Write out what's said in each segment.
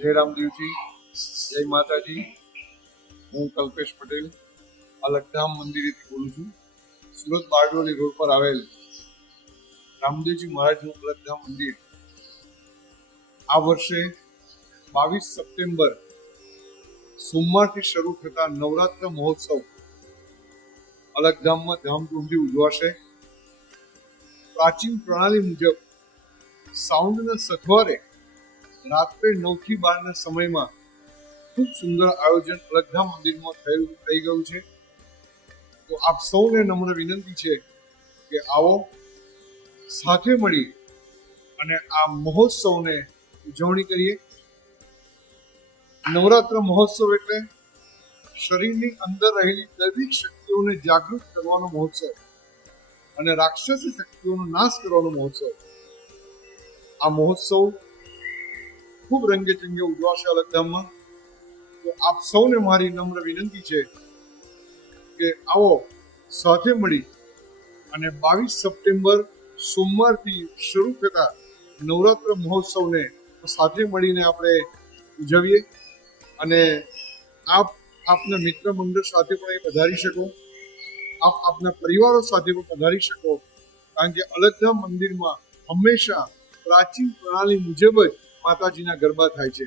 જય રામદેવજી, જય માતાજી। હું કલ્પેશ પટેલ અલગધામ મંદિરેથી બોલું છું। સુરત બારડોલી રોડ પર આવેલ રામદેવજી મહારાજનું અલગધામ મંદિર આ વર્ષે 22 સપ્ટેમ્બર સોમવારથી શરૂ થતા નવરાત્ર મહોત્સવ અલગધામમાં ધામધૂમથી ઉજવાશે। પ્રાચીન પ્રણાલી મુજબ સાઉન્ડના સથવારે રાત્રે 9 થી 12 સમયમાં ખૂબ સુંદર આયોજન અલગધામ મંદિરમાં થઈ ગયું છે। તો આપ સૌને નમ્ર વિનંતી છે કે આવો સાથે મળી અને આ મહોત્સવને ઉજવણી કરીએ। નવરાત્ર મહોત્સવ એટલે શરીરની અંદર રહેલી દૈવિક શક્તિઓને જાગૃત કરવાનો મહોત્સવ અને રાક્ષસી શક્તિઓનો નાશ કરવાનો મહોત્સવ। આ મહોત્સવ ખૂબ રંગે ચંગે ઉજવાશે અલગધામમાં। તો આપ સૌને મારી નમ્ર વિનંતી છે કે આવો સાથે મળી અને 22 સપ્ટેમ્બર સોમવારથી શરૂ થતા નવરાત્ર મહોત્સવને સાથે મળીને આપણે ઉજવીએ અને આપ આપના મિત્ર મંડળ સાથે પણ એ પધારી શકો, આપ આપના પરિવારો સાથે પણ પધારી શકો, કારણ કે અલગધામ મંદિરમાં હંમેશા પ્રાચીન પ્રણાલી મુજબ જ માતાજીના ગરબા થાય છે।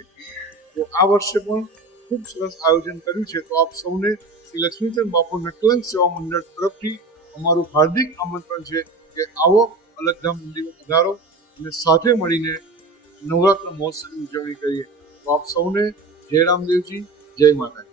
તો આ વર્ષે પણ ખૂબ સરસ આયોજન કર્યું છે। તો આપ સૌને શ્રી લક્ષ્મીચંદ બાપુ નકલંક સેવા મંડળ તરફથી અમારું હાર્દિક આમંત્રણ છે કે આવો અલગધામ મંદિરમાં પધારો અને સાથે મળીને નવરાત્ર મહોત્સવની ઉજવણી કરીએ। તો આપ સૌને જય રામદેવજી, જય માતાજી।